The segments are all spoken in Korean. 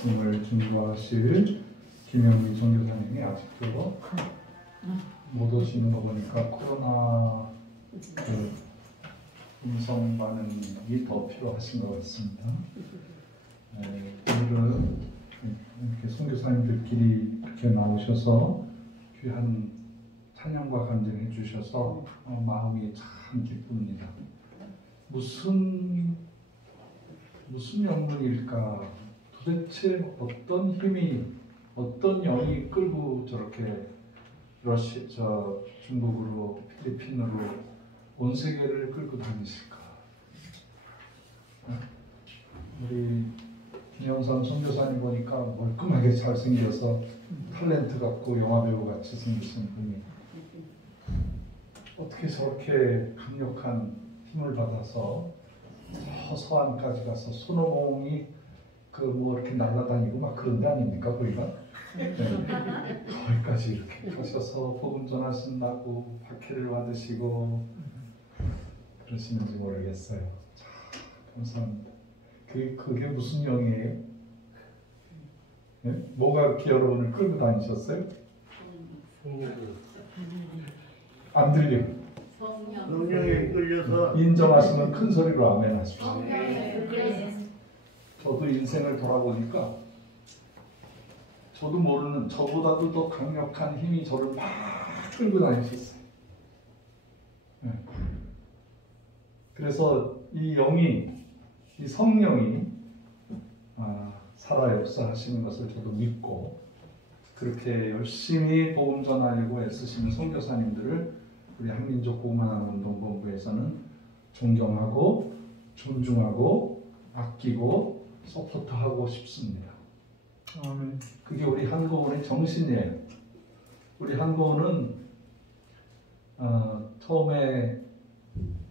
말씀을 준비하실 김영미 선교사님이 아직도 못 오시는 거 보니까 코로나 음성 반응이 더 필요하신 것 같습니다. 오늘은 이렇게 선교사님들끼리 이렇게 나오셔서 귀한 찬양과 간증해 주셔서 마음이 참 기쁩니다. 무슨 영문일까? 도대체 어떤 힘이, 어떤 영이 끌고 저렇게 중국으로, 필리핀으로 온 세계를 끌고 다니실까? 우리 김영삼 선교사님 보니까 멀끔하게 잘생겨서 탤런트 같고 영화배우 같이 생기신 분이 어떻게 저렇게 강력한 힘을 받아서 저 서안까지 가서 손오공이 이렇게 날아다니고 막 그런 데 아닙니까 거기가? 네. 거기까지 이렇게 가셔서 복음 전하신다고 박해를 받으시고 그러시는지 모르겠어요. 참 감사합니다. 그게 무슨 영이에요? 네? 뭐가 이렇게 여러분을 끌고 다니셨어요? 안 들려. 성령에 끌려서 인정하시면 큰 소리로 아멘 하십시오. 저도 인생을 돌아보니까 저도 모르는 저보다도 더 강력한 힘이 저를 막 끌고 다니셨어요. 네. 그래서 이 영이, 이 성령이 살아 역사하시는 것을 저도 믿고 그렇게 열심히 복음 전하려고 애쓰시는 선교사님들을 우리 한민족 복음하는 운동본부에서는 존경하고 존중하고 아끼고 서포트하고 싶습니다. 그게 우리 한고은의 정신이에요. 우리 한고은은 처음에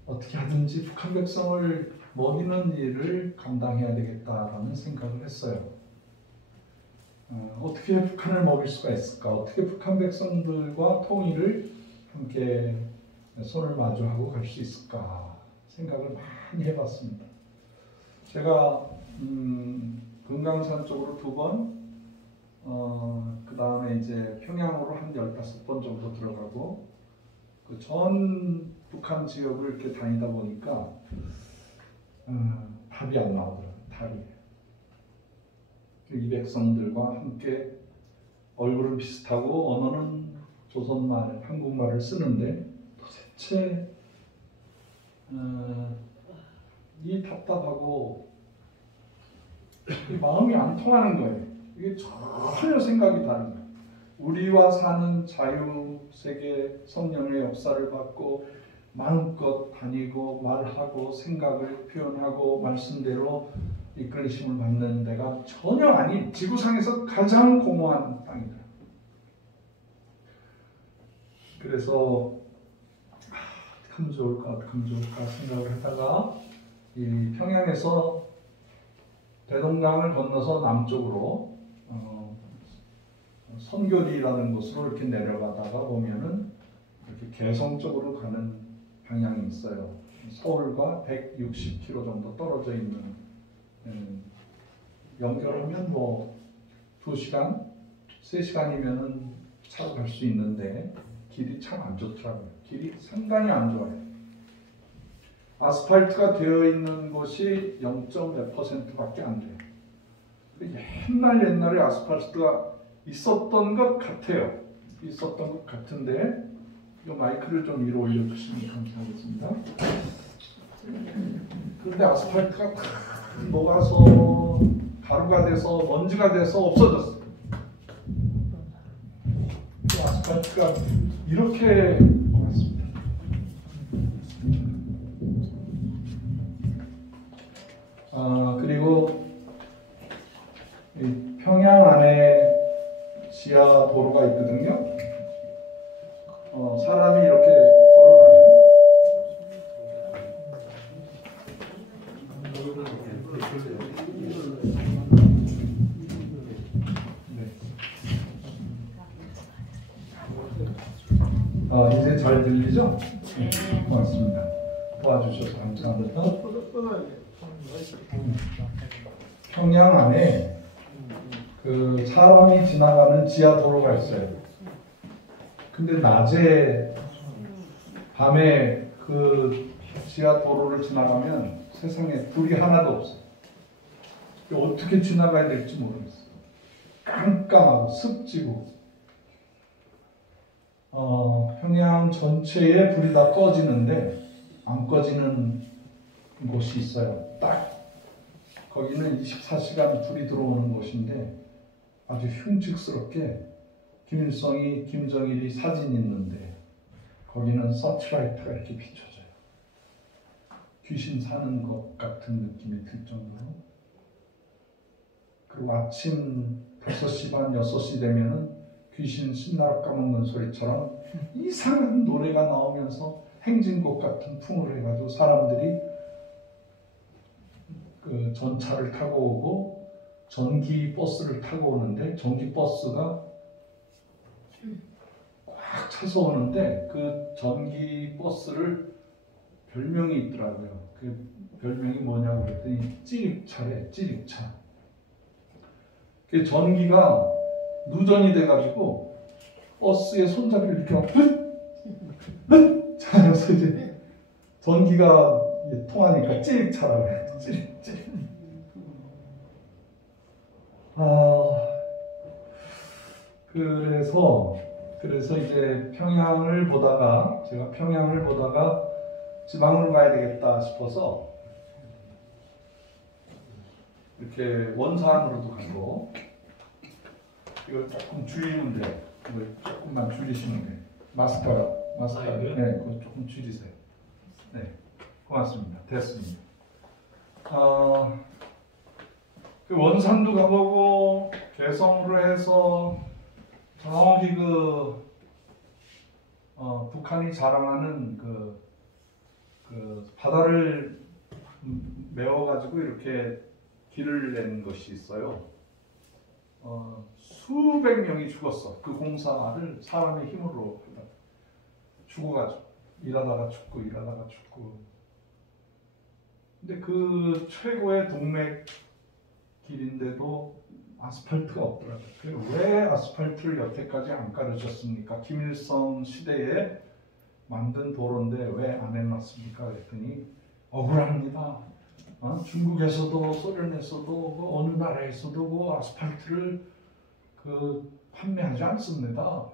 어떻게 하든지 북한 백성을 먹이는 일을 감당해야 되겠다라는 생각을 했어요. 어떻게 북한을 먹일 수가 있을까? 어떻게 북한 백성들과 통일을 함께 손을 마주하고 갈 수 있을까? 생각을 많이 해봤습니다. 제가 금강산 쪽으로 2번, 그 다음에 이제 평양으로 한 15번 정도 들어가고 그 전 북한 지역을 이렇게 다니다 보니까 답이 안 나오더라고요. 답이. 이 백성들과 함께 얼굴은 비슷하고 언어는 조선말, 한국말을 쓰는데 도대체 이 답답하고 이 마음이 안 통하는 거예요. 이게 전혀 생각이 다른 거예요. 우리와 사는 자유, 세계, 성령의 역사를 받고 마음껏 다니고 말하고 생각을 표현하고 말씀대로 이끌리심을 받는 데가 전혀 아닌 지구상에서 가장 공허한 땅이다. 그래서 어떻게 하면 좋을까 생각을 하다가 이 평양에서 대동강을 건너서 남쪽으로 선교리라는 곳으로 이렇게 내려가다가 보면은 이렇게 개성 쪽으로 가는 방향이 있어요. 서울과 160km 정도 떨어져 있는, 연결하면 2시간, 3시간이면은 차로 갈 수 있는데 길이 참 안 좋더라고요. 길이 상당히 안 좋아요. 아스팔트가 되어 있는 곳이 0.몇%밖에 안 돼요. 옛날에 아스팔트가 있었던 것 같아요. 있었던 것 같은데 이 마이크를 좀 위로 올려주시면 감사하겠습니다. 그런데 아스팔트가 다 녹아서 가루가 돼서 먼지가 돼서 없어졌어요. 아스팔트가 이렇게 녹았습니다. 그리고 이 평양 안에 지하 도로가 있거든요. 사람이 이렇게 걸어가는 이제 잘 들리죠? 네, 고맙습니다. 도와주셔서 감사합니다. 평양 안에 그 사람이 지나가는 지하 도로가 있어요. 근데 낮에 밤에 그 지하 도로를 지나가면 세상에 불이 하나도 없어요. 어떻게 지나가야 될지 모르겠어요. 깜깜하고 습지고 평양 전체에 불이 다 꺼지는데 안 꺼지는 곳이 있어요. 딱 거기는 24시간 불이 들어오는 곳인데 아주 흉측스럽게 김일성이 김정일이 사진이 있는데 거기는 서치라이트가 이렇게 비춰져요. 귀신 사는 것 같은 느낌이 들 정도로. 그리고 아침 5시 반, 6시 되면은 귀신 신나락 까먹는 소리처럼 이상한 노래가 나오면서 행진곡 같은 풍을 해가지고 사람들이 그 전차를 타고 오고 전기 버스를 타고 오는데 전기 버스가 꽉 차서 오는데 그 전기 버스를 별명이 있더라고요. 그 별명이 뭐냐고 그랬더니 찌릿차래, 찌릿차. 그 전기가 누전이 돼가지고 버스에 손잡이를 이렇게 하면서 이제 전기가 통하니까 찌릿차라고 해요. 찌릿. 그래서 이제 제가 평양을 보다가 지방으로 가야 되겠다 싶어서 이렇게 원산으로도 가고 이걸 조금 줄이면 돼. 이걸 조금만 줄이시면 돼. 마스크. 네, 그거 조금 줄이세요. 네, 고맙습니다. 됐습니다. 그 원산도 가보고 개성으로 해서 저기 북한이 자랑하는 그 바다를 메워가지고 이렇게 길을 낸 것이 있어요. 수백 명이 죽었어. 그 공사를 사람의 힘으로 죽어가지고 일하다가 죽고. 근데 그 최고의 동맥 길인데도 아스팔트가 없더라고요. 왜 아스팔트를 여태까지 안 깔으셨습니까? 김일성 시대에 만든 도로인데 왜 안 해놨습니까? 그랬더니 억울합니다. 중국에서도 소련에서도 어느 나라에서도 그 아스팔트를 판매하지 않습니다.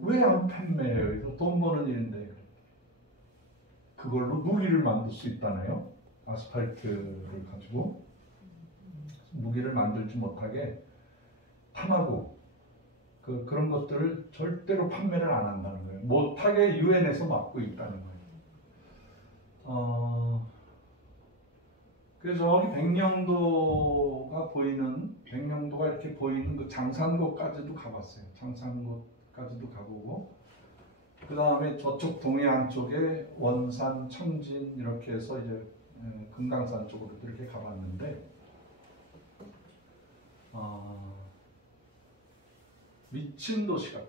왜 안 판매해요? 이거 돈 버는 일인데. 그걸로 무기를 만들 수 있다네요. 아스팔트를 가지고 무기를 만들지 못하게 탐하고 그런 것들을 절대로 판매를 안 한다는 거예요. 못하게 유엔에서 막고 있다는 거예요. 그래서 저기 백령도가 이렇게 보이는 그 장산고까지도 가봤어요. 장산고까지도 가보고 그 다음에 저쪽 동해안 쪽에 원산, 청진 이렇게 해서 이제 금강산 쪽으로 이렇게 가봤는데 미친 도시 같아.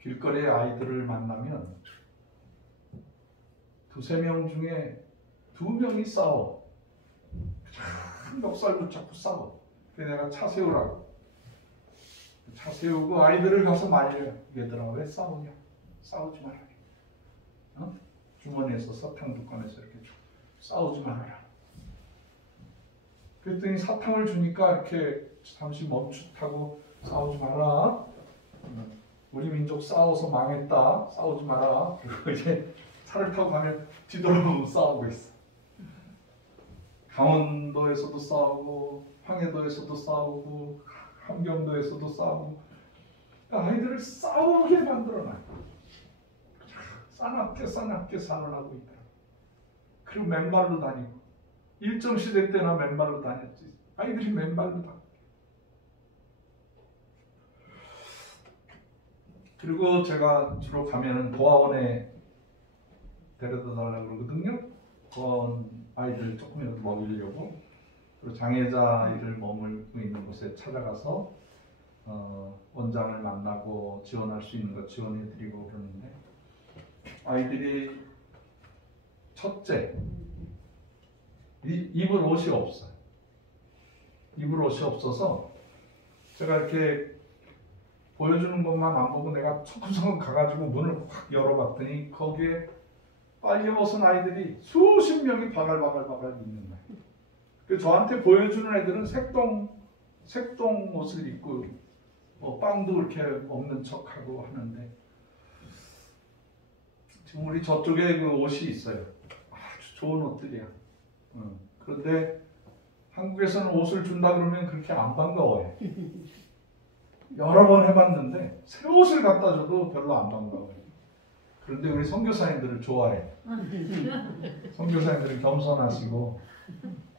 길거리에 아이들을 만나면 2-3명 중에 2명이 싸워. 참 멱살 붙잡고 싸워. 그래서 내가 차 세우라고. 차 세우고 아이들을 가서 말려. 얘들아 왜 싸우냐? 싸우지 말아라. 주머니에서 사탕도 꺼내서 이렇게 줘. 싸우지 말아라. 그랬더니 사탕을 주니까 이렇게 잠시 멈칫하고 싸우지 마라. 우리 민족 싸워서 망했다. 싸우지 마라. 그리고 이제 차를 타고 가면 뒤돌아보고 싸우고 있어. 강원도에서도 싸우고 황해도에서도 싸우고 함경도에서도 싸우고 아이들을 싸우게 만들어놔. 싸납게 살아나고 있다. 그리고 맨발로 다니고 일정시대 때나 맨발로 다녔지. 아이들이 맨발로 다니고. 그리고 제가 주로 가면은 고아원에 데려다 달라고 그러거든요. 고아원 아이들 조금이라도 먹이려고. 그리고 장애자 아이들 머물고 있는 곳에 찾아가서 원장을 만나고 지원할 수 있는 거 지원해드리고 그러는데 아이들이 첫째 입을 옷이 없어요. 입을 옷이 없어서 제가 이렇게 보여주는 것만 안 보고 내가 소근소근 가가지고 문을 확 열어봤더니 거기에 빨개 벗은 아이들이 수십 명이 바글바글 있는 거예요. 그래서 저한테 보여주는 애들은 색동 옷을 입고 뭐 빵도 그렇게 없는 척하고 하는데 지금 우리 저쪽에 그 옷이 있어요. 아주 좋은 옷들이야. 그런데 한국에서는 옷을 준다 그러면 그렇게 안 반가워해. 여러 번 해봤는데 새 옷을 갖다 줘도 별로 안 반가워해. 그런데 우리 선교사님들을 좋아해. 선교사님들은 겸손하시고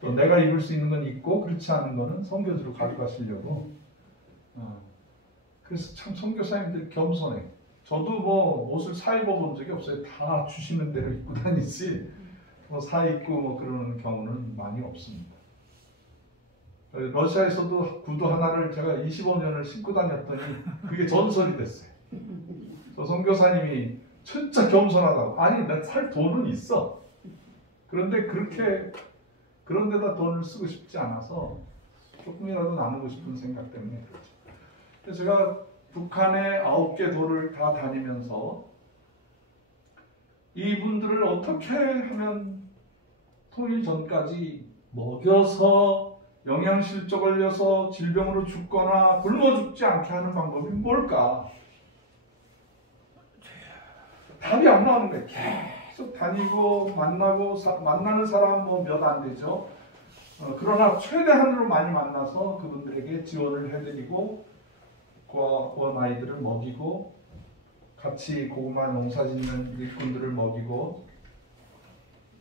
또 내가 입을 수 있는 건 입고 그렇지 않은 거는 선교지로 가져가시려고. 그래서 참 선교사님들 겸손해. 저도 뭐 옷을 사 입어본 적이 없어요. 다 주시는 대로 입고 다니지 뭐 사 입고 뭐 그러는 경우는 많이 없습니다. 러시아에서도 구두 하나를 제가 25년을 신고 다녔더니 그게 전설이 됐어요. 저 선교사님이 진짜 겸손하다고. 아니 나 살 돈은 있어. 그런데 그런 데다 돈을 쓰고 싶지 않아서 조금이라도 나누고 싶은 생각 때문에 그렇죠. 그래서 제가 북한의 9개 도를 다 다니면서 이분들을 어떻게 하면 통일 전까지 먹여서 영양실조 걸려서 질병으로 죽거나 굶어 죽지 않게 하는 방법이 뭘까? 답이 안 나오는 거예요. 계속 다니고 만나는 사람 뭐 몇 안 되죠. 그러나 최대한으로 많이 만나서 그분들에게 지원을 해드리고 원 아이들을 먹이고 같이 고구마 농사 짓는 일꾼들을 먹이고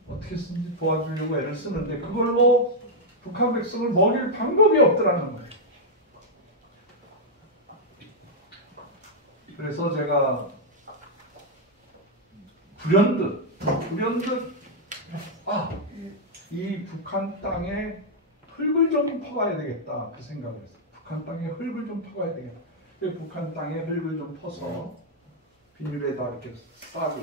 어떻게든지 도와주려고 애를 쓰는데 그걸로 북한 백성을 먹일 방법이 없더라는 거예요. 그래서 제가 불현듯 이 북한 땅에 흙을 좀 퍼가야 되겠다 그 생각을 했어요. 북한 땅에 흙을 좀 퍼가야 되겠다. 북한 땅에 흙을 좀 퍼서 비닐에다 이렇게 싸고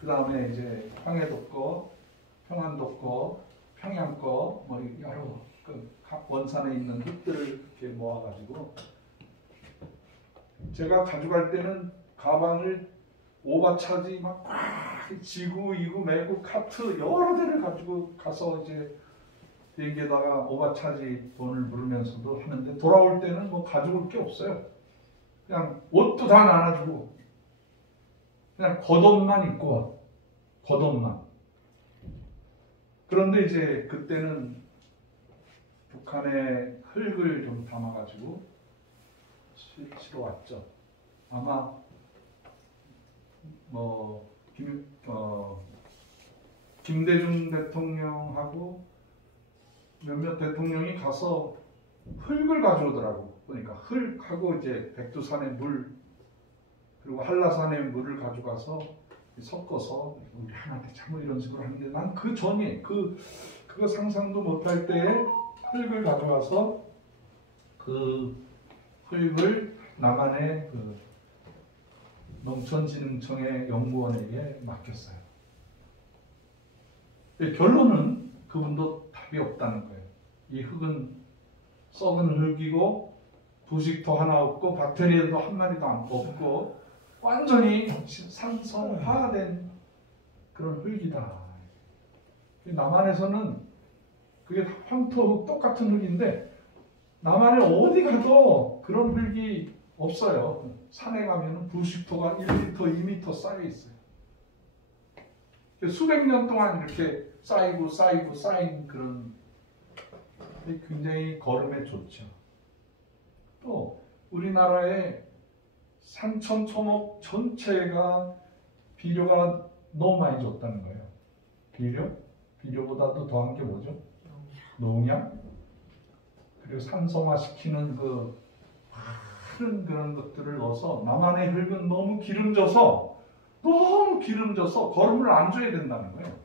그 다음에 이제 황해도 거, 평안도 거, 평양 거, 뭐 여러 각 원산에 있는 흙들을 이렇게 모아가지고 제가 가져갈 때는 가방을 오바차지 막 지구, 이구, 메고 카트 여러 대를 가지고 가서 이제 비행기에다가 오바차지 돈을 부르면서도 하는데 돌아올 때는 뭐 가져올 게 없어요. 그냥 옷도 다 나눠주고 그냥 겉옷만 입고 와. 겉옷만. 그런데 이제 그때는 북한에 흙을 좀 담아가지고 실어 왔죠. 아마 뭐 김대중 대통령하고 몇몇 대통령이 가서 흙을 가져오더라고. 보니까 흙하고 이제 백두산의 물 그리고 한라산의 물을 가져가서 섞어서 우리 하나 되자 뭐 이런 식으로 하는데 난 그 전에 그거 상상도 못할 때에 흙을 가져가서 그 흙을 남한의 그 농촌진흥청의 연구원에게 맡겼어요. 결론은 그분도 답이 없다는 거예요. 이 흙은 썩은 흙이고 부식도 하나 없고 박테리아도 한 마리도 없고 완전히 산성화된 그런 흙이다. 남한에서는 그게 황토흙 똑같은 흙인데 남한에 어디 가도 그런 흙이 없어요. 산에 가면 부식토가 1m, 2m 쌓여 있어요. 수백 년 동안 이렇게 쌓인 그런 굉장히 걸음에 좋죠. 또 우리나라의 산천 초목 전체가 비료가 너무 많이 줬다는 거예요. 비료보다도 더한 게 뭐죠? 농약. 그리고 산성화시키는 그 많은 그런 것들을 넣어서 남한의 흙은 너무 기름져서 걸음을 안 줘야 된다는 거예요.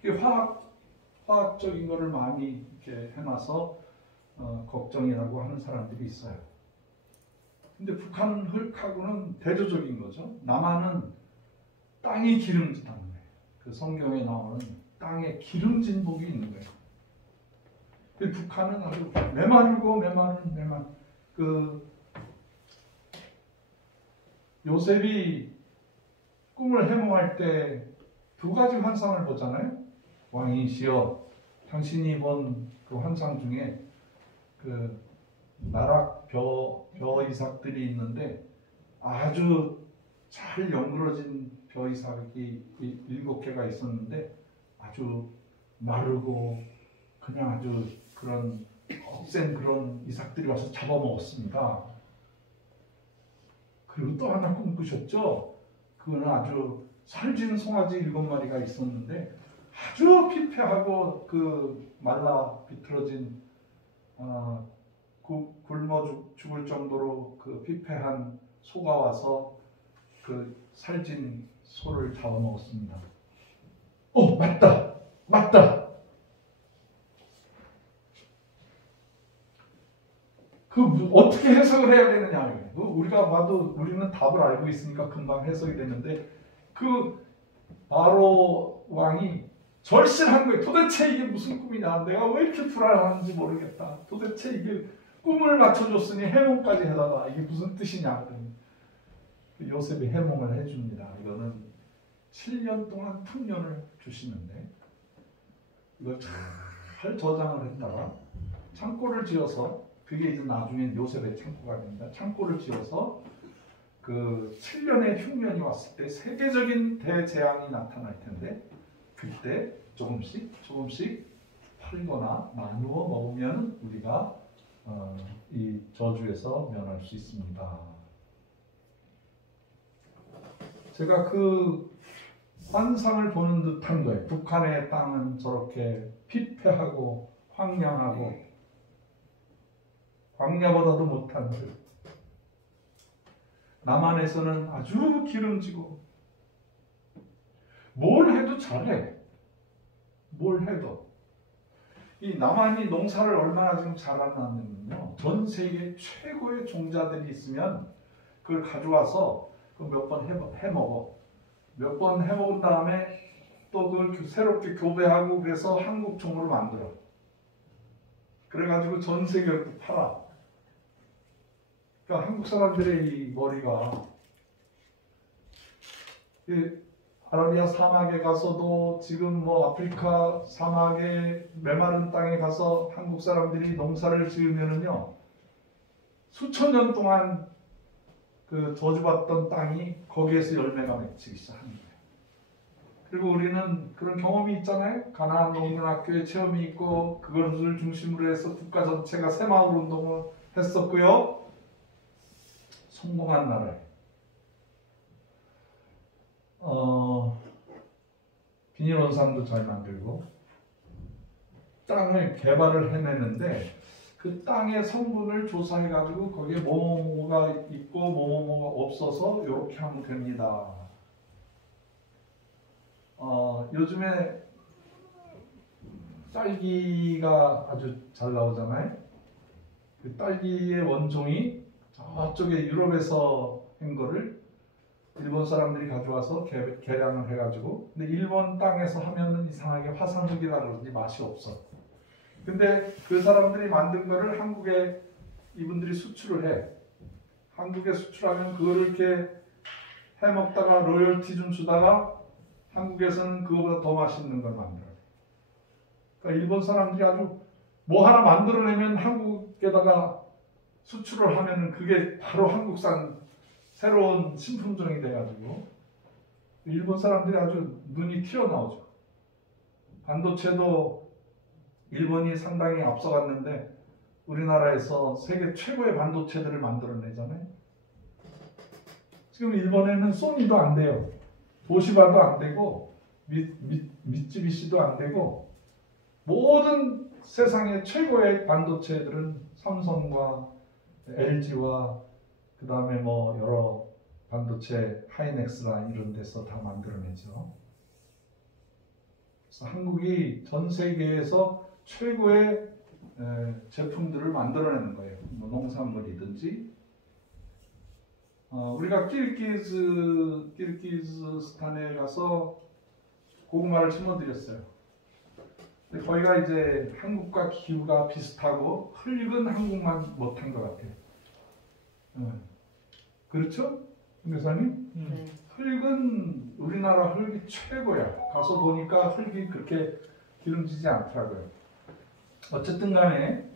이게 화학적인 거를 많이 이렇게 해놔서 걱정이라고 하는 사람들이 있어요. 근데 북한 흙하고는 대조적인 거죠. 남한은 땅이 기름지다는 거예요. 그 성경에 나오는 땅에 기름진 복이 있는 거예요. 북한은 아주 메마르고 메마른 그 요셉이 꿈을 해몽할 때 두 가지 환상을 보잖아요. 왕이시여, 당신이 본 그 환상 중에 그 나락 벼 이삭들이 있는데 아주 잘 연그러진 벼 이삭이 7개가 있었는데 아주 마르고 그냥 아주 그런 억센 그런 이삭들이 와서 잡아먹었습니다. 그리고 또 하나 꿈 꾸셨죠? 그거는 아주 살진 송아지 7마리가 있었는데 아주 피폐하고 그 말라 비틀어진 굶어 죽을 정도로 그 피폐한 소가 와서 그 살진 소를 잡아먹었습니다. 맞다. 그 어떻게 해석을 해야 되느냐? 우리가 봐도 우리는 답을 알고 있으니까 금방 해석이 되는데 그 바로 왕이 절실한 거예요. 도대체 이게 무슨 꿈이냐? 내가 왜 이렇게 불안한지 모르겠다. 도대체 이게 꿈을 맞춰줬으니 해몽까지 해다가 이게 무슨 뜻이냐? 요셉이 해몽을 해줍니다. 이거는 7년 동안 탕년을 주시는데 이걸 잘 저장을 했다가 창고를 지어서 그게 이제 나중에 요셉의 창고가 됩니다. 창고를 지어서 그 7년의 흉년이 왔을 때 세계적인 대재앙이 나타날 텐데 그때 조금씩 팔거나 나누어 먹으면 우리가 이 저주에서 면할 수 있습니다. 제가 그 환상을 보는 듯한 거예요. 북한의 땅은 저렇게 피폐하고 황량하고 광야보다도 못한 듯. 남한에서는 아주 기름지고 뭘 해도 잘해. 뭘 해도. 이 남한이 농사를 얼마나 지금 잘하냐면요. 전 세계 최고의 종자들이 있으면 그걸 가져와서 몇 번 해먹어. 몇 번 해먹은 다음에 또 그걸 새롭게 교배하고 그래서 한국 종으로 만들어. 그래가지고 전 세계로 팔아. 그러니까 한국 사람들의 이 머리가 아라비아 사막에 가서도 지금 뭐 아프리카 사막의 메마른 땅에 가서 한국 사람들이 농사를 지으면은요 수천 년 동안 그 저주받던 땅이 거기에서 열매가 맺히기 시작하는 거예요. 그리고 우리는 그런 경험이 있잖아요. 가나안 농민학교에 체험이 있고 그것을 중심으로 해서 국가 전체가 새마을 운동을 했었고요. 성공한 나라예요. 비닐원상도 잘 만들고 땅을 개발을 해내는데 그 땅의 성분을 조사해가지고 거기에 뭐뭐가 있고 뭐뭐가 없어서 이렇게 하면 됩니다. 요즘에 딸기가 아주 잘 나오잖아요. 그 딸기의 원종이 저쪽에 유럽에서 한 거를 일본 사람들이 가져와서 개량을 해가지고 근데 일본 땅에서 하면은 이상하게 화산흙이라 그러지 맛이 없어. 근데 그 사람들이 만든 거를 한국에 이분들이 수출을 해. 한국에 수출하면 그거를 이렇게 해먹다가 로열티 좀 주다가 한국에서는 그거보다 더 맛있는 걸 만들어요. 그러니까 일본 사람들이 아주 뭐 하나 만들어내면 한국에다가 수출을 하면은 그게 바로 한국산 새로운 신품종이 돼가지고 일본 사람들이 아주 눈이 튀어나오죠. 반도체도 일본이 상당히 앞서갔는데 우리나라에서 세계 최고의 반도체들을 만들어내잖아요. 지금 일본에는 소니도 안 돼요. 도시바도 안 되고 미쯔비시도 안 되고 모든 세상의 최고의 반도체들은 삼성과 LG와 그 다음에 뭐 여러 반도체 하이넥스나 이런 데서 다 만들어내죠. 그래서 한국이 전 세계에서 최고의 제품들을 만들어내는 거예요. 뭐 농산물이든지 우리가 키르기즈스탄에 가서 고구마를 심어드렸어요. 근데 거기가 이제 한국과 기후가 비슷하고 흙은 한국만 못한 것 같아요. 그렇죠? 교사님? 네. 흙은 우리나라 흙이 최고야. 가서 보니까 흙이 그렇게 기름지지 않더라고요. 어쨌든 간에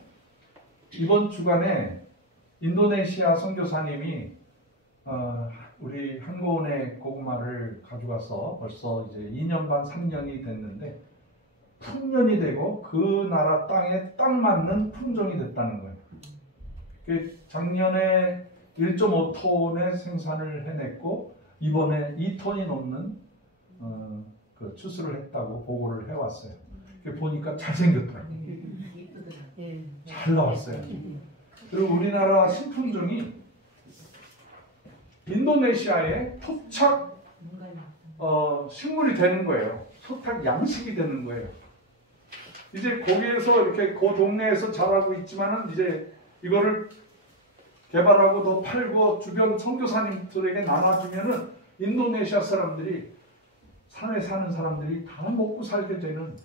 이번 주간에 인도네시아 선교사님이 우리 한고은의 고구마를 가져가서 벌써 이제 2년 반 3년이 됐는데 풍년이 되고 그 나라 땅에 딱 맞는 품종이 됐다는 거예요. 작년에 1.5톤의 생산을 해냈고 이번에 2톤이 넘는 그 추수를 했다고 보고를 해왔어요. 보니까 잘생겼더라고요. 잘 나왔어요. 그리고 우리나라 신품종이 인도네시아의 토착 식물이 되는 거예요. 토착 양식이 되는 거예요. 이제 거기에서 이렇게 그 동네에서 자라고 있지만은 이제 이거를 개발하고 더 팔고 주변 선교사님들에게 나눠주면은 인도네시아 사람들이 산에 사는 사람들이 다 먹고 살게 되는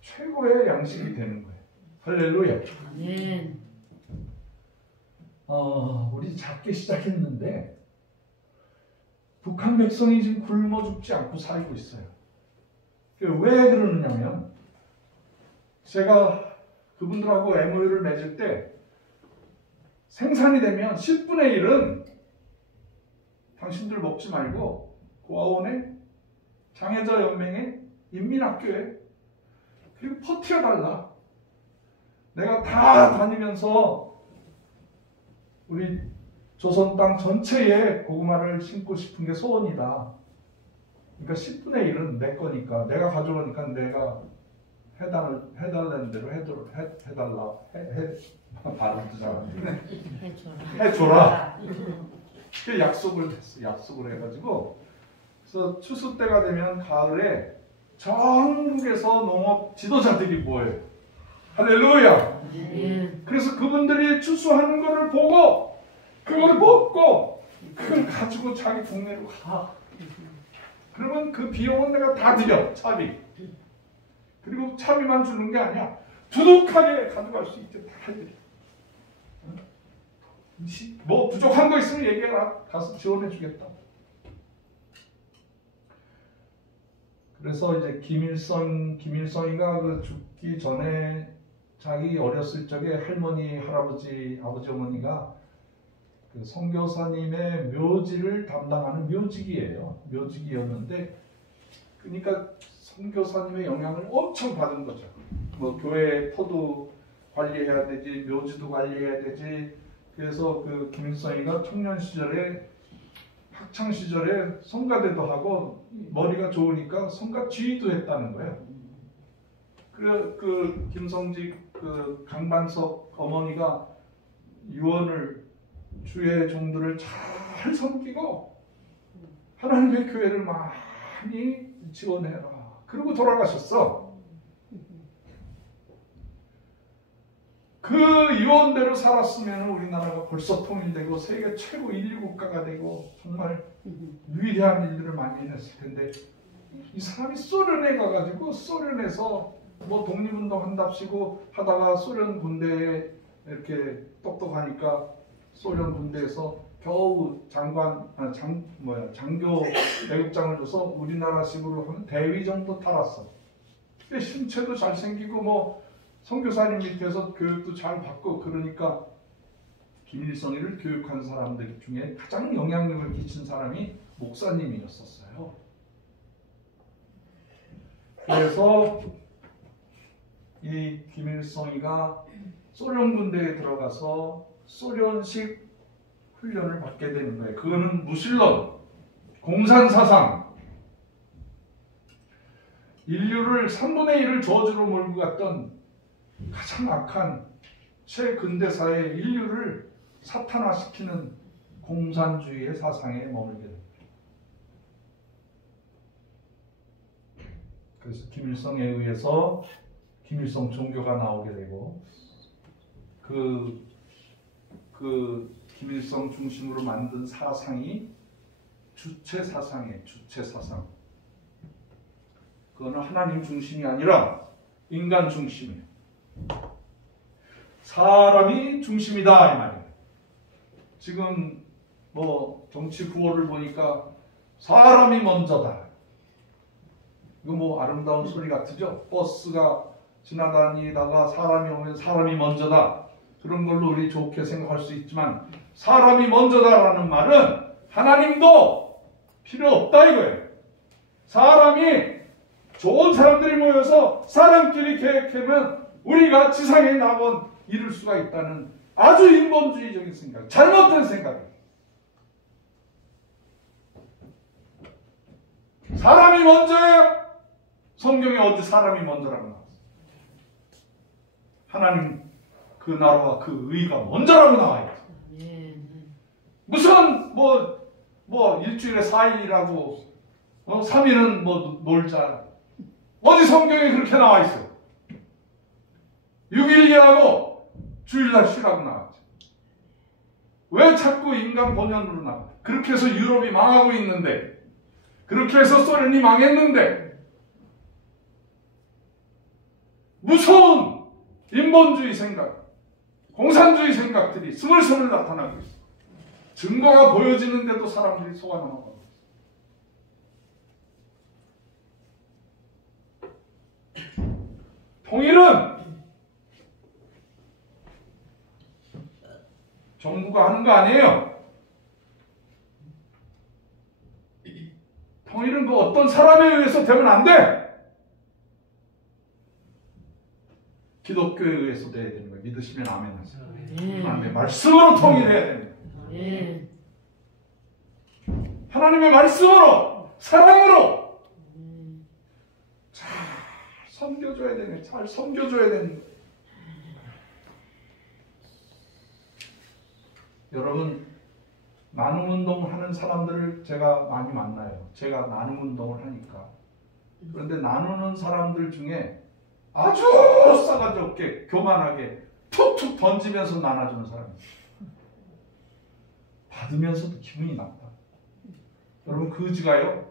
최고의 양식이 되는 거예요. 할렐루야. 네. 우리 작게 시작했는데 북한 백성이 지금 굶어 죽지 않고 살고 있어요. 왜 그러느냐면 제가 그분들하고 MOU를 맺을 때 생산이 되면 10분의 1은 당신들 먹지 말고 고아원에 장애자 연맹에 인민학교에 그리고 퍼뜨려달라. 내가 다 다니면서 우리 조선 땅 전체에 고구마를 심고 싶은 게 소원이다. 그러니까 10분의 1은 내 거니까 내가 가져오니까 내가 해달라는 대로 해달라. 발음도 잘하는데 해줘라. 그 약속을 했어. 약속을 해가지고 그래서 추수 때가 되면 가을에 전국에서 농업 지도자들이 모여요. 할렐루야. 그래서 그분들이 추수하는 거를 보고 그걸 먹고 그걸 가지고 자기 동네로 가. 그러면 그 비용은 내가 다 드려. 차비. 그리고 차비만 주는 게 아니야. 두둑하게 가져갈 수 있게 다 해드려. 뭐 부족한 거 있으면 얘기해라. 가서 지원해 주겠다. 그래서 이제 김일성이가 그 죽기 전에 자기 어렸을 적에 할머니, 할아버지, 아버지, 어머니가 그 선교사님의 묘지를 담당하는 묘직이에요. 묘직이었는데, 그러니까 선교사님의 영향을 엄청 받은 거죠. 뭐 교회 터도 관리해야 되지, 묘지도 관리해야 되지. 그래서 그 김일성이가 청년 시절에 학창 시절에 성가대도 하고 머리가 좋으니까 성가 지휘도 했다는 거예요. 그 김성직 그 강반석 어머니가 유언을 주의 종들을 잘 섬기고 하나님의 교회를 많이 지원해라. 그러고 돌아가셨어. 그 유언대로 살았으면 우리나라가 벌써 통일되고 세계 최고 인류 국가가 되고 정말 위대한 일들을 많이 했을 텐데 이 사람이 소련에 가가지고 소련에서 뭐 독립운동 한답시고 하다가 소련 군대에 이렇게 똑똑하니까 소련 군대에서 겨우 장교 배급장을 줘서 우리나라식으로 하면 대위 정도 달았어. 신체도 잘생기고 뭐 선교사님 밑에서 교육도 잘 받고 그러니까 김일성이를 교육한 사람들 중에 가장 영향력을 끼친 사람이 목사님이었었어요. 그래서 이 김일성이가 소련 군대에 들어가서 소련식 훈련을 받게 되는 거예요. 그거는 무신론, 공산사상, 인류를 3분의 1을 저주로 몰고 갔던 가장 악한 최근대사의 인류를 사탄화시키는 공산주의의 사상에 머물게 됩니다. 그래서 김일성에 의해서 김일성 종교가 나오게 되고 그 김일성 중심으로 만든 사상이 주체사상이에요. 주체사상. 그거는 하나님 중심이 아니라 인간 중심이에요. 사람이 중심이다 이 말이에요. 지금 뭐 정치 구호를 보니까 사람이 먼저다. 이거 뭐 아름다운 소리 같으죠? 버스가 지나다니다가 사람이 오면 사람이 먼저다. 그런 걸로 우리 좋게 생각할 수 있지만 사람이 먼저다라는 말은 하나님도 필요 없다 이거예요. 사람이 좋은 사람들이 모여서 사람끼리 계획하면 우리가 지상에 낙원 이룰 수가 있다는 아주 인본주의적인 생각, 잘못된 생각이에요. 사람이 먼저예요. 성경에 어디 사람이 먼저라고 나왔어요. 하나님 그 나라와 그 의가 먼저라고 나와요. 무슨 뭐 일주일에 4일이라고 3일은 뭐 놀자. 어디 성경에 그렇게 나와 있어요. 6일이라고 주일날 쉬라고 나왔죠. 왜 자꾸 인간 본연으로 나와? 그렇게 해서 유럽이 망하고 있는데, 그렇게 해서 소련이 망했는데, 무서운 인본주의 생각, 공산주의 생각들이 스물스물 나타나고 있어요. 증거가 보여지는데도 사람들이 속아 넘어가고 있어요. 통일은 정부가 하는 거 아니에요. 통일은 그 어떤 사람에 의해서 되면 안 돼. 기독교에 의해서 돼야 되는 거예요. 믿으시면 아멘 하세요. 안 돼. 말씀으로 통일해야 됩니다. 하나님의 말씀으로, 사랑으로 잘 섬겨줘야 되네. 잘 섬겨줘야 되는 거예요. 여러분, 나눔운동 하는 사람들을 제가 많이 만나요. 제가 나눔운동을 하니까. 그런데 나누는 사람들 중에 아주 싸가지 없게 교만하게 툭툭 던지면서 나눠주는 사람이 있어요. 받으면서도 기분이 나빠. 여러분 그지가요.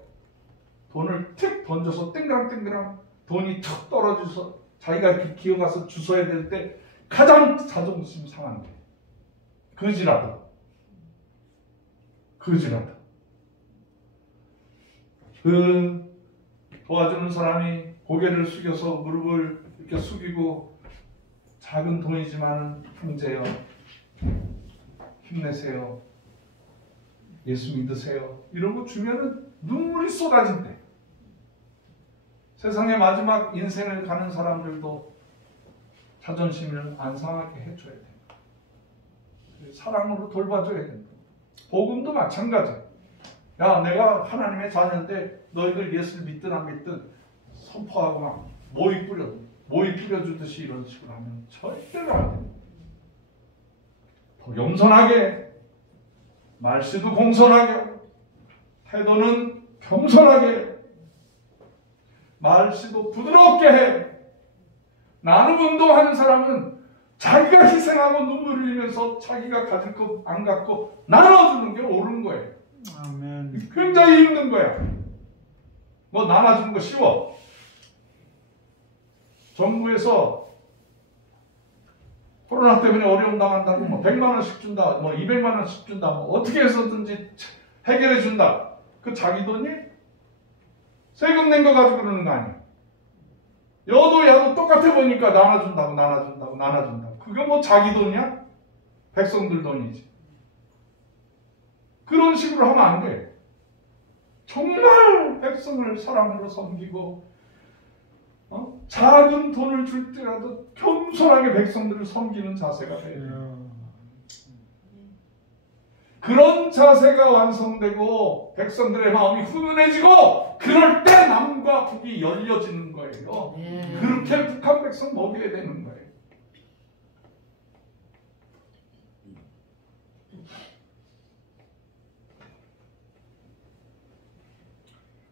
돈을 툭 던져서 땡그랑땡그랑 돈이 툭 떨어져서 자기가 이렇게 기어가서 주워야 될 때 가장 자존심 상한 거예요. 그지라도. 그 도와주는 사람이 고개를 숙여서 무릎을 이렇게 숙이고 작은 돈이지만 형제여 힘내세요. 예수 믿으세요. 이런 거 주면은 눈물이 쏟아진대. 세상의 마지막 인생을 가는 사람들도 자존심을 안 상하게 해줘야 돼. 사랑으로 돌봐줘야 된다. 복음도 마찬가지야. 야, 내가 하나님의 자녀인데 너희들 예수를 믿든 안 믿든 선포하고 막 모이 뿌려주듯이 이런 식으로 하면 절대로 안 됩니다. 더 겸손하게, 말씨도 공손하게, 태도는 겸손하게, 말씨도 부드럽게 해. 나눔 운동하는 사람은 자기가 희생하고 눈물 흘리면서 자기가 가질 것 안 갖고 나눠주는 게 옳은 거예요. 아멘. 굉장히 힘든 거야. 뭐 나눠주는 거 쉬워. 정부에서 코로나 때문에 어려움 당한다고 뭐 100만 원씩 준다, 뭐 200만 원씩 준다, 뭐 어떻게 해서든지 해결해 준다. 그 자기 돈이? 세금 낸 거 가지고 그러는 거 아니야. 여도 야도 똑같아 보니까 나눠준다고. 그게 뭐 자기 돈이야? 백성들 돈이지. 그런 식으로 하면 안 돼. 정말 백성을 사랑으로 섬기고 작은 돈을 줄 때라도 겸손하게 백성들을 섬기는 자세가 돼야 돼요. 그런 자세가 완성되고 백성들의 마음이 훈훈해지고 그럴 때 남과 북이 열려지는 거예요. 그렇게 북한 백성 먹여야 되는 거예요.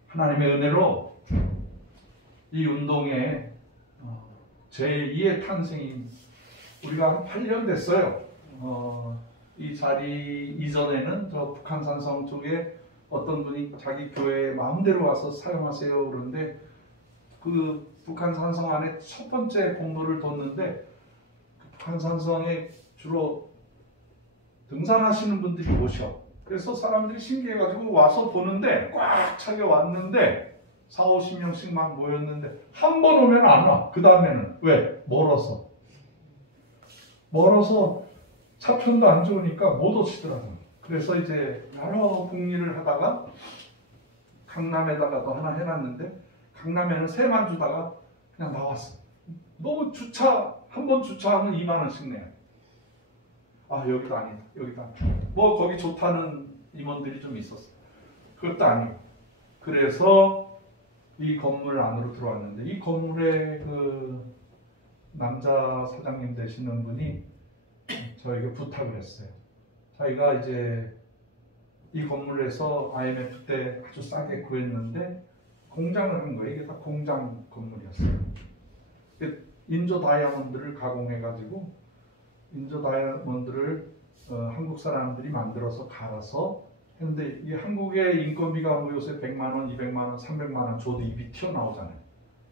하나님의 은혜로 이 운동의 제2의 탄생이 우리가 한 8년 됐어요. 이 자리 이전에는 저 북한산성 쪽에 어떤 분이 자기 교회에 마음대로 와서 사용하세요 그러는데 그 북한 산성 안에 첫 번째 건물을 뒀는데 북한 산성에 주로 등산하시는 분들이 오셔. 그래서 사람들이 신기해가지고 와서 보는데 꽉 차게 왔는데 4, 50명씩 막 모였는데 한 번 오면 안 와. 그 다음에는 왜? 멀어서 차편도 안 좋으니까 못 오시더라고요. 그래서 이제 여러 궁리를 하다가 강남에다가도 하나 해놨는데 강남에는 세만 주다가 그냥 나왔어. 너무 한 번 주차하면 2만 원씩 내요. 아 여기도 아니다. 여기도 아니다. 뭐 거기 좋다는 임원들이 좀 있었어. 그것도 아니고. 그래서 이 건물 안으로 들어왔는데 이 건물에 그 남자 사장님 되시는 분이 저에게 부탁을 했어요. 자기가 이제 이 건물에서 IMF 때 아주 싸게 구했는데 공장을 한 거예요. 이게 다 공장 건물이었어요. 인조 다이아몬드를 가공해가지고 인조 다이아몬드를 한국 사람들이 만들어서 갈아서 했는데 이 한국의 인건비가 뭐 요새 100만 원, 200만 원, 300만 원 줘도 입이 튀어나오잖아요.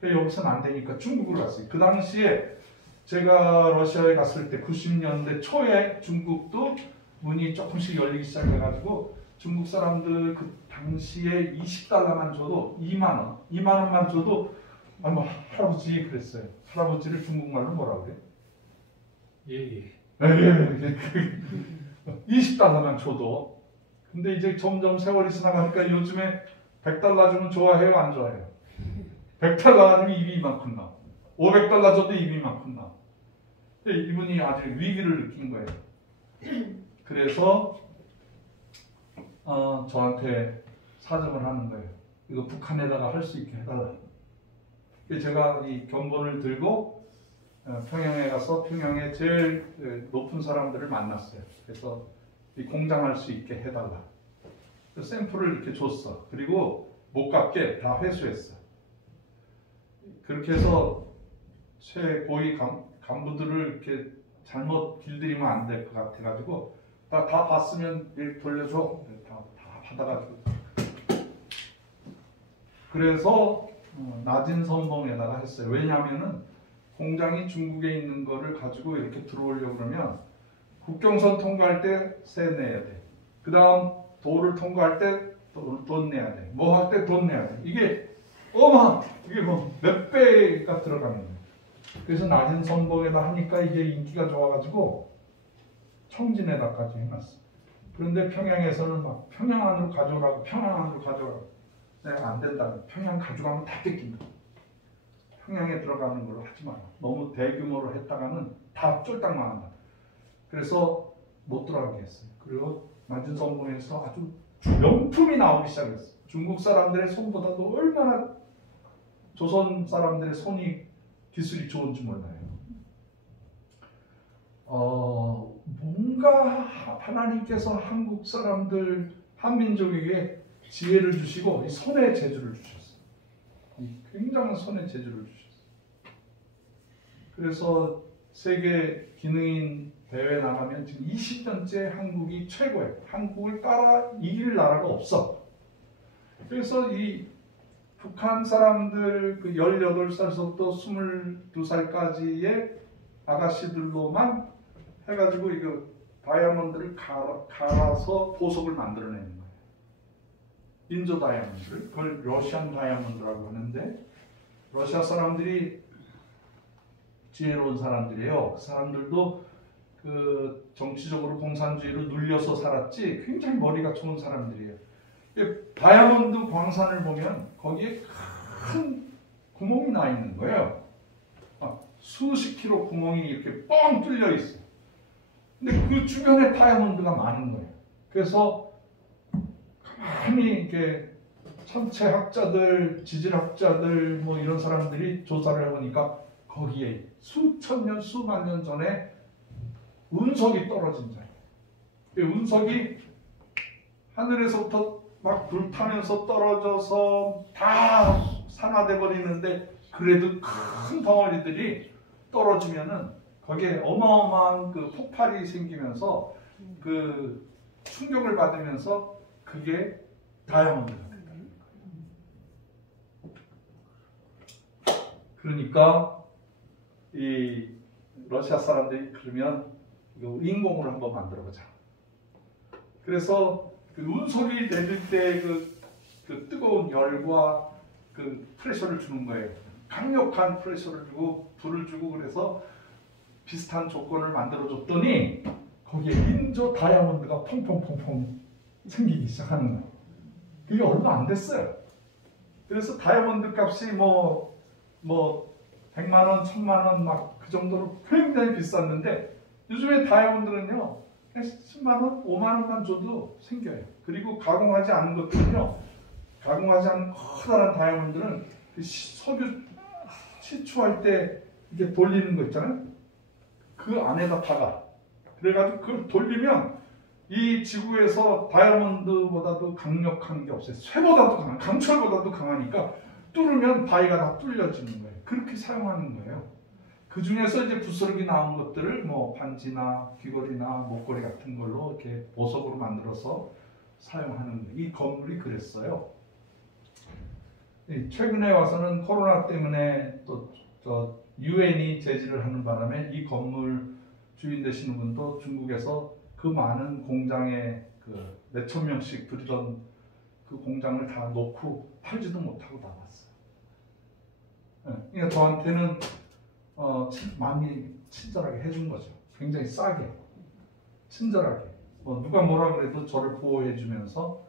여기서는 안 되니까 중국을 갔어요. 그 당시에 제가 러시아에 갔을 때 90년대 초에 중국도 문이 조금씩 열리기 시작해가지고 중국 사람들 그 당시에 20달러만 줘도 2만 원만 줘도 뭐 할아버지 그랬어요. 할아버지를 중국말로 뭐라 그래? 예. 20달러만 줘도. 근데 이제 점점 세월이 지나가니까 요즘에 100달러 주면 좋아해요, 안 좋아해요? 100달러 아니면 입이 이만큼 나. 500달러 줘도 입이 이만큼 나. 이분이 아주 위기를 느낀 거예요. 그래서 저한테 사정을 하는 거예요. 이거 북한에다가 할 수 있게 해달라. 제가 이 견본을 들고 평양에 가서 평양의 제일 높은 사람들을 만났어요. 그래서 이 공장할 수 있게 해달라. 샘플을 이렇게 줬어. 그리고 못 갚게 다 회수했어. 그렇게 해서 최고위 간부들을 이렇게 잘못 길들이면 안 될 것 같아가지고 다 봤으면 돌려줘. 다 받아가지고. 그래서 낮은 선봉에다가 했어요. 왜냐하면은 공장이 중국에 있는 거를 가지고 이렇게 들어오려고 그러면 국경선 통과할 때 세 내야 돼. 그 다음 도를 통과할 때 돈 내야 돼. 뭐 할 때 돈 내야 돼. 이게 이게 뭐 몇 배가 들어가는 거예요. 그래서 낮은 선봉에다 하니까 이게 인기가 좋아가지고 청진에다까지 해놨어. 그런데 평양에서는 막 평양 안으로 가져오라고 내가 안 된다. 평양 가져가면 다 뺏긴다. 평양에 들어가는 걸로 하지 마라. 너무 대규모로 했다가는 다 쫄딱 망한다. 그래서 못 들어가게 했어요. 그리고 낮은 선봉에서 아주 명품이 나오기 시작했어요. 중국 사람들의 손보다도 얼마나 조선 사람들의 손이 기술이 좋은지 몰라요. 뭔가 하나님께서 한국 사람들, 한민족에게 지혜를 주시고 이 손의 재주를 주셨어요. 이 굉장한 손의 재주를 주셨어요. 그래서 세계 기능인 대회 나가면 지금 20년째 한국이 최고예요. 한국을 따라 이길 나라가 없어. 그래서 이 북한 사람들 그 18살부터 22살까지의 아가씨들로만 해가지고 이거 다이아몬드를 갈아서 보석을 만들어내는 거예요. 인조 다이아몬드, 그걸 러시안 다이아몬드라고 하는데 러시아 사람들이 지혜로운 사람들이에요. 그 사람들도 그 정치적으로 공산주의로 눌려서 살았지 굉장히 머리가 좋은 사람들이에요. 다이아몬드 광산을 보면 거기에 큰 구멍이 나 있는 거예요. 수십 킬로 구멍이 이렇게 뻥 뚫려 있어요. 근데 그 주변에 다이아몬드가 많은 거예요. 그래서 가만히 이렇게 천체학자들, 지질학자들 뭐 이런 사람들이 조사를 해보니까 거기에 수천 년, 수만 년 전에 운석이 떨어진 자예요. 운석이 하늘에서부터 막 불타면서 떨어져서 다 산화돼 버리는데 그래도 큰 덩어리들이 떨어지면은 거기에 어마어마한 그 폭발이 생기면서 그 충격을 받으면서 그게 다이아몬드가 된다. 그러니까 이 러시아 사람들이 그러면 이거 인공으로 한번 만들어보자. 그래서 그 운석이 내릴 때 그 뜨거운 열과 그 프레셔를 주는 거예요. 강력한 프레셔를 주고 불을 주고 그래서 비슷한 조건을 만들어줬더니 거기에 인조 다이아몬드가 펑펑펑펑 생기기 시작하는 거예요. 그게 얼마 안 됐어요. 그래서 다이아몬드 값이 뭐 100만 원, 1000만 원 막 그 정도로 굉장히 비쌌는데 요즘에 다이아몬드는요 10만 원, 5만 원만 줘도 생겨요. 그리고 가공하지 않은 것들은요, 가공하지 않은 커다란 다이아몬드는 그 석유 시추할 때 이렇게 돌리는 거 있잖아요. 그 안에다 박아. 그래가지고 그걸 돌리면 이 지구에서 다이아몬드보다도 강력한 게 없어요. 쇠보다도 강한, 강철보다도 강하니까 뚫으면 바위가 다 뚫려지는 거예요. 그렇게 사용하는 거예요. 그 중에서 이제 부스러기 나온 것들을 뭐 반지나 귀걸이나 목걸이 같은 걸로 이렇게 보석으로 만들어서 사용하는 거예요. 이 건물이 그랬어요. 최근에 와서는 코로나 때문에 또 유엔이 제지를 하는 바람에 이 건물 주인 되시는 분도 중국에서 그 많은 공장에 그 몇천 명씩 들이던 그 공장을 다 놓고 팔지도 못하고 나왔어요. 그러니까 저한테는 많이 친절하게 해준 거죠. 굉장히 싸게, 친절하게. 누가 뭐라 그래도 저를 보호해 주면서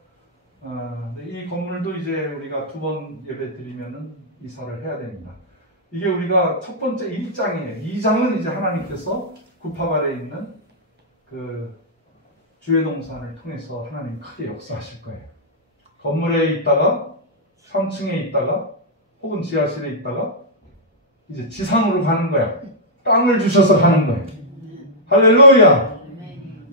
이 건물도 이제 우리가 2번 예배 드리면은 이사를 해야 됩니다. 이게 우리가 첫 번째 1장이에요. 2장은 이제 하나님께서 구파발에 있는 그 주의 동산을 통해서 하나님 크게 역사하실 거예요. 건물에 있다가 3층에 있다가 혹은 지하실에 있다가 이제 지상으로 가는 거야. 땅을 주셔서 가는 거예요. 할렐루야.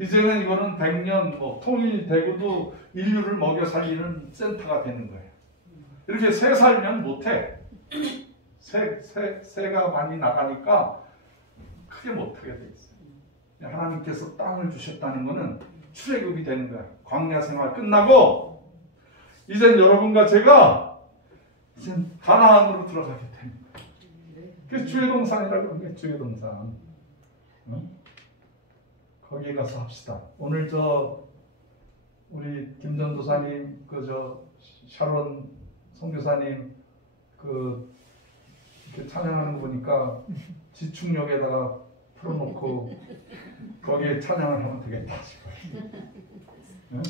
이제는 이거는 100년 통일되고도 인류를 먹여 살리는 센터가 되는 거예요. 이렇게 새 살면 못해. 새가 많이 나가니까 크게 못하게 돼 있어요. 하나님께서 땅을 주셨다는 것은 출애굽이 되는 거야. 광야 생활 끝나고 이젠 여러분과 제가 이젠 가나안으로 들어가게 되는 거예요. 그래서 주의 동산이라고 하는 게 주의 동산. 응? 거기에 가서 합시다. 오늘 우리 김전도사님, 샤론 선교사님 이렇게 찬양하는 거 보니까 지축역에다가 풀어놓고 거기에 찬양을 하면 되겠다 싶어요. 응?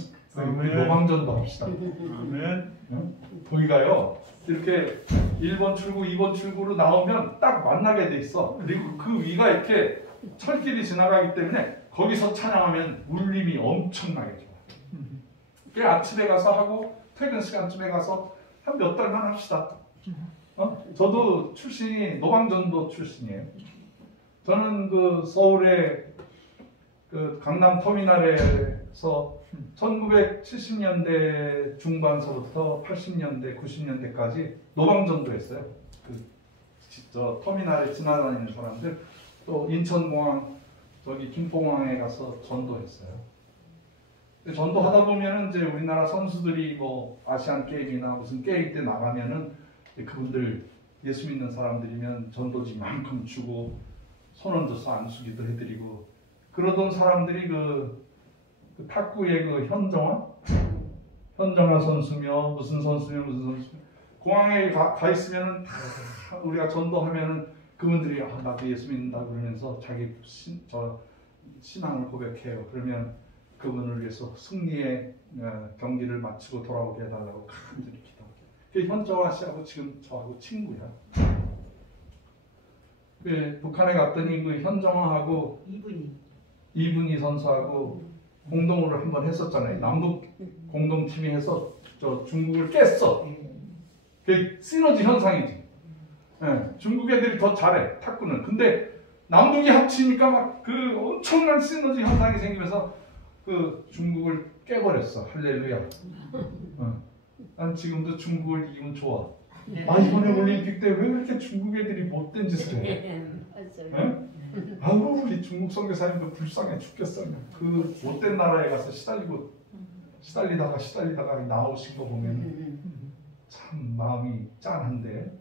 우리 노방전도 합시다. 아멘. 응? 거기가요, 이렇게 1번 출구, 2번 출구로 나오면 딱 만나게 돼 있어. 그리고 그 위가 이렇게 철길이 지나가기 때문에 거기서 찬양하면 울림이 엄청나게 좋아요. 그 아침에 가서 하고 퇴근 시간쯤에 가서 한 몇 달만 합시다. 저도 출신이 노방전도 출신이에요. 저는 그 서울의 그 강남 터미널에서 1970년대 중반서부터 80년대, 90년대까지 노방전도 했어요. 터미널에 지나다니는 사람들, 또 인천공항, 김포공항에 가서 전도했어요. 전도하다 보면은 이제 우리나라 선수들이 아시안 게임이나 무슨 게임 때 나가면은 그분들 예수 믿는 사람들이면 전도지만큼 주고 손흔 져서 안수기도 해드리고 그러던 사람들이 그 탁구의 그 현정화 선수며 무슨 선수며 공항에 가 있으면은 다 우리가 전도하면은 그분들이 나도 예수 믿는다 그러면서 자기 신앙을 고백해요. 그러면 그분을 위해서 승리의 경기를 마치고 돌아오게 해달라고 간절히 기도해요. 그 현정화 씨하고 지금 저하고 친구야. 북한에 갔더니 그 현정화하고 이분희 선수하고 공동으로 한번 했었잖아요. 남북 공동팀이 해서 중국을 깼어. 그게 시너지 현상이지. 중국 애들이 더 잘해, 탁구는. 근데 남북이 합치니까 막 그 엄청난 시너지 현상이 생기면서 그 중국을 깨버렸어. 할렐루야. 난 지금도 중국을 이기면 좋아. 이번에 올림픽 때 왜 그렇게 중국 애들이 못된 짓을 해? 아우, 우리 중국 선교사님도 불쌍해 죽겠어. 그 못된 나라에 가서 시달리다가 나오신 거 보면 참 마음이 짠한데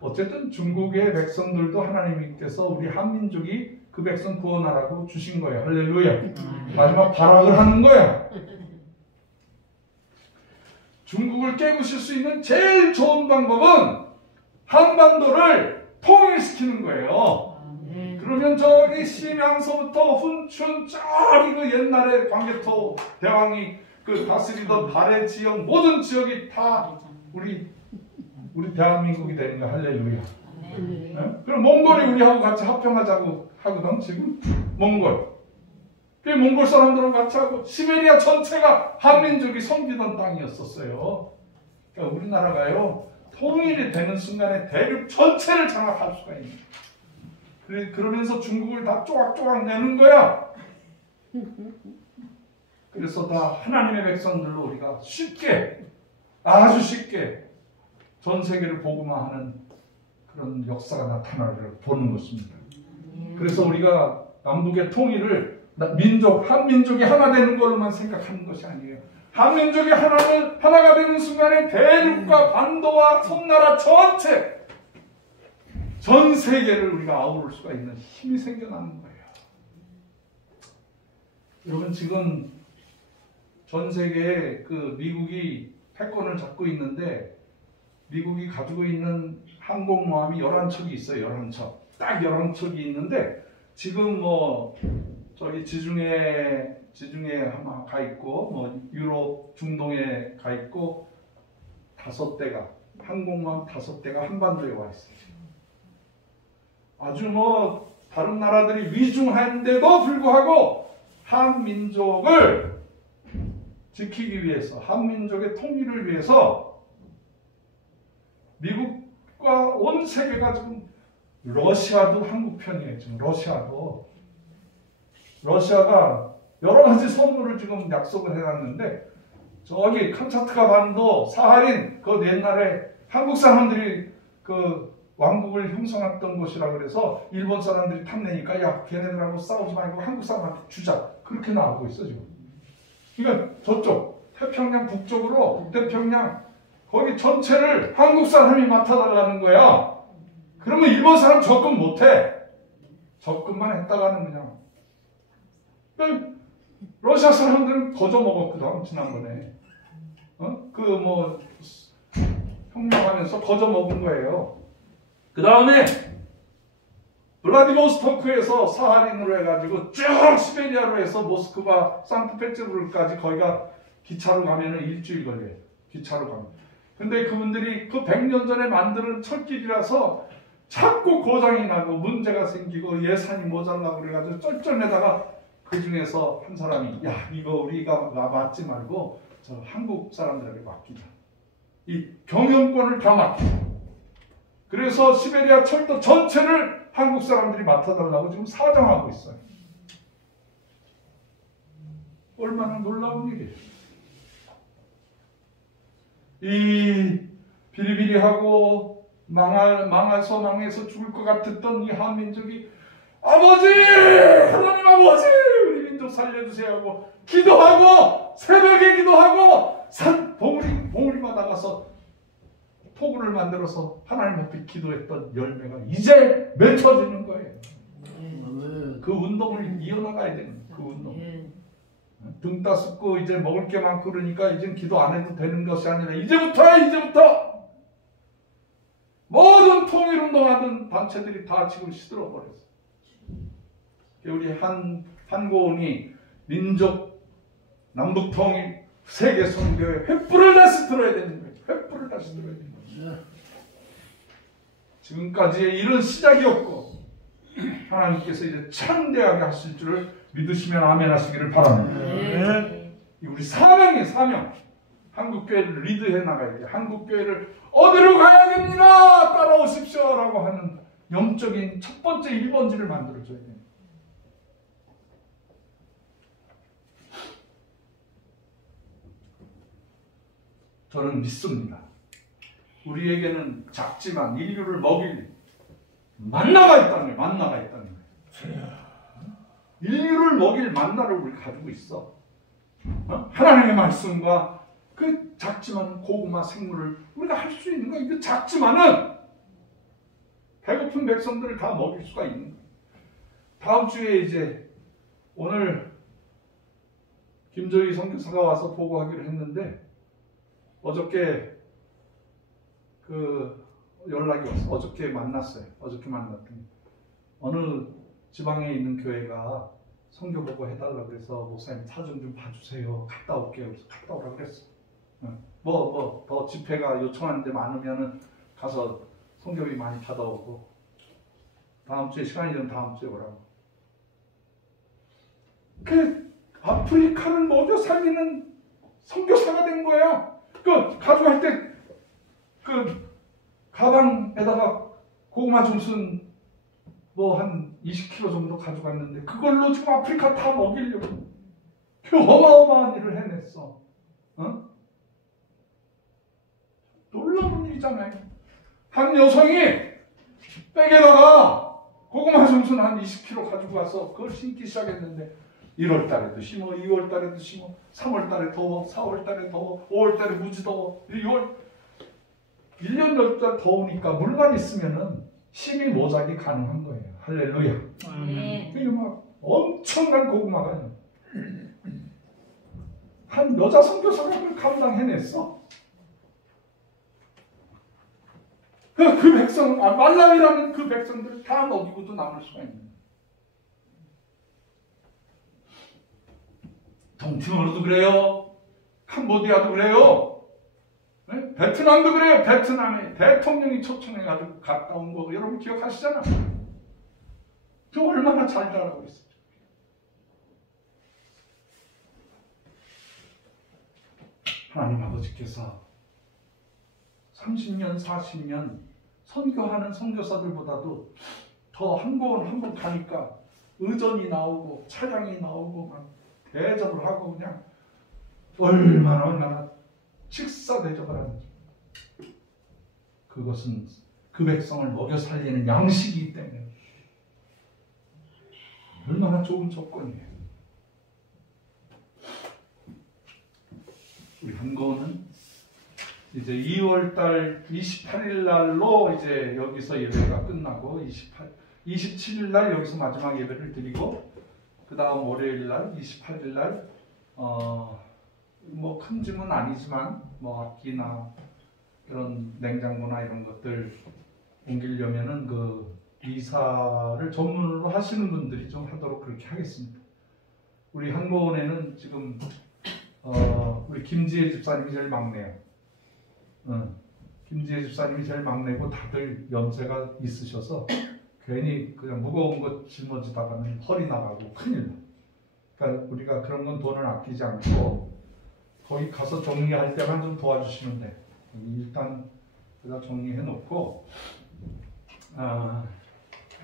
어쨌든 중국의 백성들도 하나님께서 우리 한민족이 그 백성 구원하라고 주신 거예요. 할렐루야. 마지막 발악을 하는 거야. 중국을 깨부실 수 있는 제일 좋은 방법은 한반도를 통일시키는 거예요. 그러면 저기 심양서부터 훈춘 저기 그 옛날에 광개토 대왕이 그 다스리던 발해 지역 모든 지역이 다 우리 대한민국이 되는 거. 할렐루야. 네? 그럼 몽골이 우리하고 같이 합병하자고 하거든 지금. 몽골 사람들하고 같이 하고 시베리아 전체가 한민족이 섬기던 땅이었었어요. 그러니까 우리나라가요 통일이 되는 순간에 대륙 전체를 장악할 수가 있는 거예요. 그러면서 중국을 다 쪼각쪼각 내는 거야. 그래서 다 하나님의 백성들로 우리가 쉽게 아주 쉽게 전 세계를 복음화하는 그런 역사가 나타나를 보는 것입니다. 그래서 우리가 남북의 통일을 한민족이 하나 되는 걸로만 생각하는 것이 아니에요. 한민족이 하나가 되는 순간에 대륙과 반도와 섬나라 전체 전 세계를 우리가 아우를 수가 있는 힘이 생겨나는 거예요. 여러분 지금 전 세계에 그 미국이 패권을 잡고 있는데 미국이 가지고 있는 항공모함이 11척이 있어요. 11척. 딱 11척이 있는데 지금 뭐 저기 지중해 아마 가 있고 뭐 유럽 중동에 가 있고 5대가 항공모함 5대가 한반도에 와 있어요. 아주 뭐 다른 나라들이 위중한데도 불구하고 한민족을 지키기 위해서 한민족의 통일을 위해서 미국과 온 세계가 지금 러시아도 한국 편이에요. 지금 러시아가 여러 가지 선물을 지금 약속을 해놨는데 저기 캄차트카 반도 사하린 그 옛날에 한국 사람들이 그 왕국을 형성했던 곳이라 그래서 일본 사람들이 탐내니까 야 걔네들하고 싸우지 말고 한국 사람한테 주자 그렇게 나오고 있어 지금. 그러니까 저쪽 태평양 북쪽으로 북태평양 거기 전체를 한국 사람이 맡아달라는 거야. 그러면 일본 사람 접근 못해. 접근만 했다가는 그냥 러시아 사람들은 거저 먹었거든 지난번에. 그 뭐 혁명하면서 거저 먹은 거예요. 그 다음에 블라디보스토크에서 사하린으로 해가지고 쭉 시베리아로 해서 모스크바, 상트페테르부르크까지 거기가 기차로 가면은 일주일 걸려요. 기차로 가면. 근데 그분들이 그 100년 전에 만드는 철길이라서 자꾸 고장이 나고 문제가 생기고 예산이 모자라고 그래가지고 쩔쩔매다가 그 중에서 한 사람이 야 이거 우리가 맡지 말고 저 한국 사람들에게 맡기자. 이 경영권을 다 맡기자. 그래서 시베리아 철도 전체를 한국 사람들이 맡아달라고 지금 사정하고 있어요. 얼마나 놀라운 일이에요. 이 비리비리하고 망해서 죽을 것 같았던 이 한민족이 아버지! 하나님 아버지! 우리 민족 살려주세요 하고 기도하고 새벽에 기도하고 산 봉우리마다 가서 포구를 만들어서 하나님 앞에 기도했던 열매가 이제 맺혀지는 거예요. 그 운동을 이어나가야 되는 그 운동. 등 따숩고 이제 먹을 게 많고 그러니까 이제 기도 안 해도 되는 것이 아니라 이제부터 모든 통일운동하던 단체들이 다 지금 시들어버렸어. 우리 한고은이 민족 남북통일 세계 선교의 횃불을 다시 들어야 되는 거예요. 횃불을 다시 들어야 되는 거예요. 지금까지의 일은 시작이었고 하나님께서 이제 창대하게 하실 줄을 믿으시면 아멘 하시기를 바랍니다. 우리 사명이에요. 사명. 한국교회를 리드해 나가야 돼요. 한국교회를 어디로 가야 됩니다. 따라오십시오 라고 하는 영적인 첫 번째 1번지를 만들어줘야 돼요. 저는 믿습니다. 우리에게는 작지만 인류를 먹일 만나가 있다는 거예요. 인류를 먹일 만나를 우리 가지고 있어. 하나님의 말씀과 그 작지만 고구마 생물을 우리가 할 수 있는 거 이거 작지만은 배고픈 백성들을 다 먹일 수가 있는 거예요. 다음 주에 이제 오늘 김조희 선교사가 와서 보고하기로 했는데 어저께 그 연락이 왔어. 어저께 만났어요. 어저께 만났더니 어느 지방에 있는 교회가 선교 보고 해달라고 그래서 목사님 사정 좀 봐주세요. 갔다 올게요. 그래서 갔다 오라 그랬어. 더 집회가 요청하는 데 많으면은 가서 선교비 많이 받아오고 다음 주에 시간이 되면 다음 주에 오라고. 그 아프리카를 먹여 살리는 선교사가 된 거야. 그 가져갈 때 그 가방에다가 고구마 줌순 뭐 한 20kg 정도 가져갔는데 그걸로 지금 아프리카 다 먹이려고 그 어마어마한 일을 해냈어. 놀라운 일이잖아요. 한 여성이 백에다가 고구마 줌순 한 20kg 가지고 와서 그걸 심기 시작했는데 1월 달에도 심어, 2월 달에도 심어, 3월 달에 더워, 4월 달에 더워, 5월 달에 무지 더워, 6월 1년 10달 더우니까 물만 있으면은 심이 모작이 가능한 거예요. 할렐루야. 그게 막 엄청난 고구마가 한 여자 선교사가 그걸 감당해냈어. 그 백성, 말라위라는 그 백성들을 다 먹이고도 남을 수가 있는 거예요. 동티모르도 그래요. 캄보디아도 그래요. 네? 베트남도 그래요. 베트남에 대통령이 초청해가지고 갔다 온 거 여러분 기억하시잖아요. 저 얼마나 잘 자라고 있어요. 하나님 아버지께서 30년, 40년 선교하는 선교사들보다도 더 한번 한번 가니까 의전이 나오고 차량이 나오고 막 대접을 하고 그냥 얼마나 식사 대접을 하는지. 그것은 그 백성을 먹여 살리는 양식이기 때문에 얼마나 좋은 조건이에요. 우리 한거는 이제 2월달 28일 날로 이제 여기서 예배가 끝나고 27일 날 여기서 마지막 예배를 드리고 그 다음 월요일 날 28일 날 뭐 큰 짐은 아니지만 뭐 악기나 이런 냉장고나 이런 것들 옮기려면은 그 이사를 전문으로 하시는 분들이 좀 하도록 그렇게 하겠습니다. 우리 한고원에는 지금 우리 김지혜 집사님이 제일 막내요. 김지혜 집사님이 제일 막내고 다들 연세가 있으셔서 괜히 그냥 무거운 거 짊어지다가는 허리 나가고 큰일 나. 그러니까 우리가 그런 건 돈을 아끼지 않고 거기 가서 정리할 때만 좀 도와주시면 돼. 일단 제가 정리해 놓고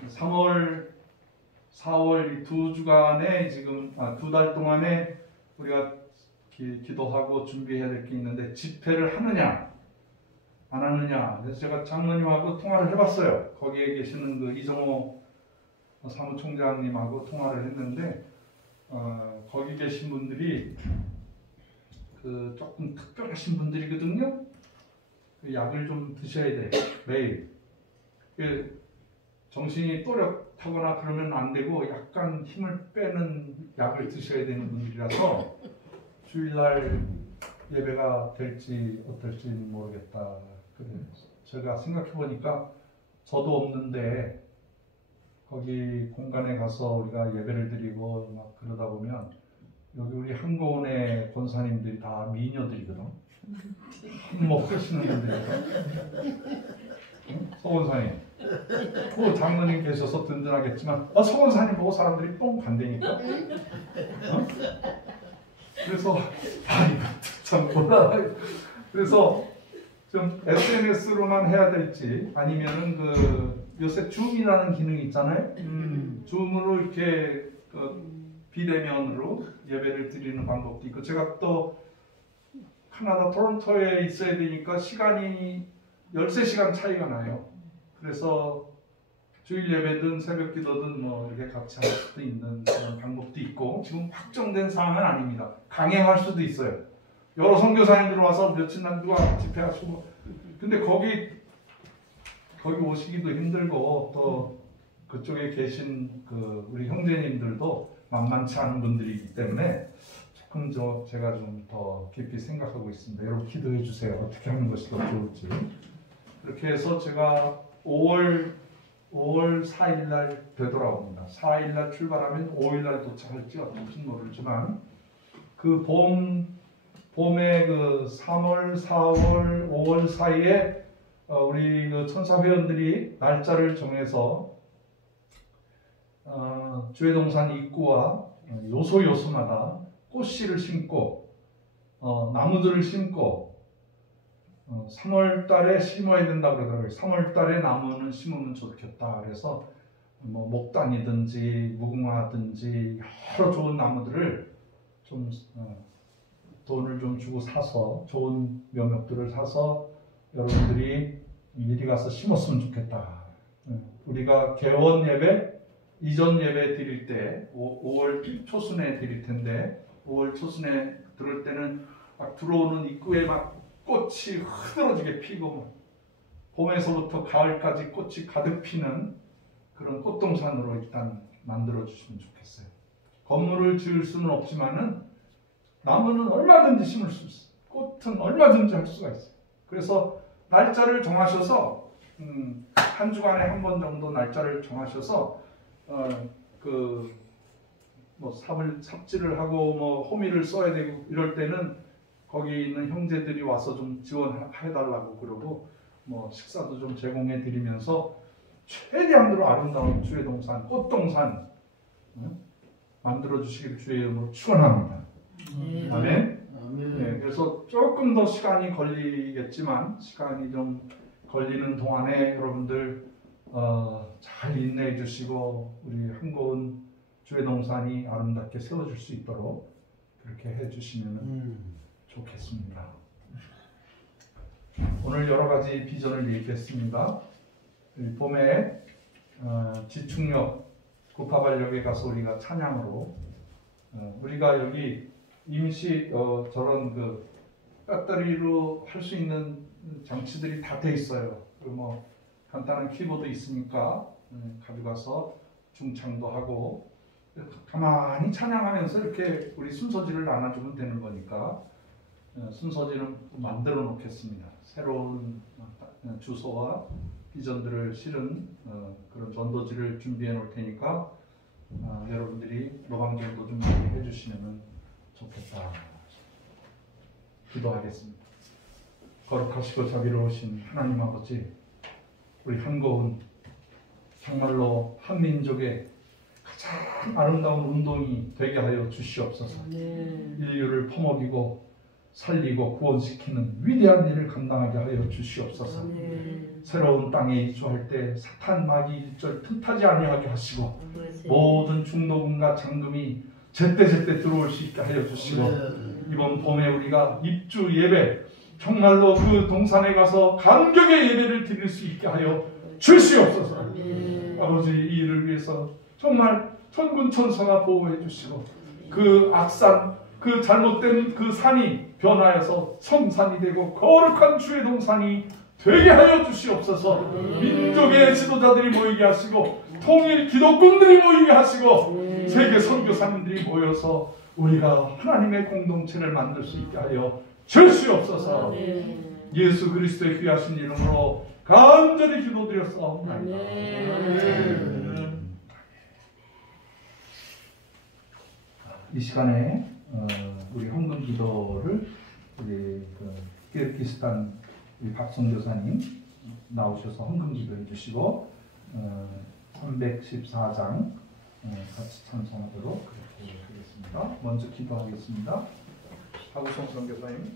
3월, 4월 이 2주간에 지금 2달 동안에 우리가 기도하고 준비해야 될 게 있는데 집회를 하느냐 안 하느냐. 그래서 제가 장로님하고 통화를 해봤어요. 거기에 계시는 그 이정호 사무총장님하고 통화를 했는데 거기 계신 분들이 그 조금 특별하신 분들이거든요. 그 약을 좀 드셔야 돼요. 매일. 그 정신이 또렷하거나 그러면 안 되고 약간 힘을 빼는 약을 드셔야 되는 분들이라서 주일날 예배가 될지 어떨지 모르겠다. 그래서 제가 생각해 보니까 저도 없는데 거기 공간에 가서 우리가 예배를 드리고 막 그러다 보면 여기 우리 한고원의 권사님들이 다 미녀들이거든. 한몫 하시는 분들이거든. 서 권사님. 그 장로님 계셔서 든든하겠지만 서 권사님 보고 사람들이 똥 간다니까. 그래서 이거 참 몰라. 그래서 좀 SNS로만 해야 될지 아니면은 그 요새 줌이라는 기능이 있잖아요. 줌으로 이렇게 비대면으로 예배를 드리는 방법도 있고 제가 또 캐나다 토론토에 있어야 되니까 시간이 13시간 차이가 나요. 그래서 주일 예배든 새벽 기도든 뭐 이렇게 같이 할 수도 있는 그런 방법도 있고 지금 확정된 사항은 아닙니다. 강행할 수도 있어요. 여러 선교사님들 와서 며칠 날 누가 집회하시고 근데 거기 오시기도 힘들고 또 그쪽에 계신 그 우리 형제님들도 만만치 않은 분들이기 때문에 조금 제가 좀 더 깊이 생각하고 있습니다. 여러분 기도해 주세요. 어떻게 하는 것이 더 좋을지. 그렇게 해서 제가 5월 4일 날 되돌아옵니다. 4일 날 출발하면 5일 날 도착할지 어떨지 모르지만 그 봄에 그 3월, 4월, 5월 사이에 우리 그 천사 회원들이 날짜를 정해서 주회동산 입구와 요소마다 꽃씨를 심고 나무들을 심고 3월 달에 심어야 된다 그러더라고요. 3월 달에 나무는 심으면 좋겠다. 그래서 뭐 목단이든지 무궁화든지 여러 좋은 나무들을 좀 돈을 좀 주고 사서 좋은 묘목들을 사서 여러분들이 미리 가서 심었으면 좋겠다. 우리가 개원 예배, 이전 예배 드릴 때 5월 초순에 드릴 텐데 5월 초순에 들을 때는 막 들어오는 입구에 막 꽃이 흐드러지게 피고 봄에서부터 가을까지 꽃이 가득 피는 그런 꽃동산으로 일단 만들어 주시면 좋겠어요. 건물을 지을 수는 없지만은 나무는 얼마든지 심을 수 있어요. 꽃은 얼마든지 할 수가 있어요. 그래서 날짜를 정하셔서 한 주간에 한 번 정도 날짜를 정하셔서 뭐 삽질을 하고 뭐 호미를 써야 되고 이럴 때는 거기 있는 형제들이 와서 좀 지원해달라고 그러고 뭐 식사도 좀 제공해 드리면서 최대한으로 아름다운 주회동산, 꽃동산 만들어 주시길 주의 이름으로 축원합니다. 아멘. 네, 그래서 조금 더 시간이 걸리겠지만 시간이 좀 걸리는 동안에 여러분들 잘 인내해 주시고 우리 한고은 주회동산이 아름답게 세워질 수 있도록 그렇게 해주시면 좋겠습니다. 오늘 여러 가지 비전을 얘기했습니다. 봄에 지축역 구파발역에 가서 우리가 찬양으로 우리가 여기 임시 저런 그 배터리로 할 수 있는 장치들이 다 돼 있어요. 그리고 뭐 간단한 키보드 있으니까 가져가서 중창도 하고 가만히 찬양하면서 이렇게 우리 순서지를 나눠주면 되는 거니까 순서지는 만들어 놓겠습니다. 새로운 주소와 비전들을 실은 그런 전도지를 준비해 놓을 테니까 여러분들이 노방전도 좀 많이 해주시면 좋겠다. 기도하겠습니다. 거룩하시고 자비로우신 하나님 아버지, 우리 한고은 정말로 한민족의 가장 아름다운 운동이 되게 하여 주시옵소서. 인류를 퍼먹이고 살리고 구원시키는 위대한 일을 감당하게 하여 주시옵소서. 새로운 땅에 이주할 때 사탄 마귀 일절 틈타지 아니하게 하시고 모든 중도금과 잔금이 제때제때 들어올 수 있게 하여 주시고 이번 봄에 우리가 입주 예배 정말로 그 동산에 가서 감격의 예배를 드릴 수 있게 하여 주시옵소서. 아버지, 이 일을 위해서 정말 천군 천사가 보호해 주시고 그 악산, 그 잘못된 그 산이 변하여서 성산이 되고 거룩한 주의 동산이 되게 하여 주시옵소서. 민족의 지도자들이 모이게 하시고 통일 기독군들이 모이게 하시고 세계 선교사님들이 모여서 우리가 하나님의 공동체를 만들 수 있게 하여 주시옵소서. 예수 그리스도의 귀하신 이름으로 간절히 기도드렸사옵나이다. 이 시간에 우리 헌금 기도를 우리 키르기스탄 박성교사님 나오셔서 헌금 기도해 주시고 314장 같이 찬송하도록 그렇게 하겠습니다. 먼저 기도하겠습니다. 하구성 선교사님.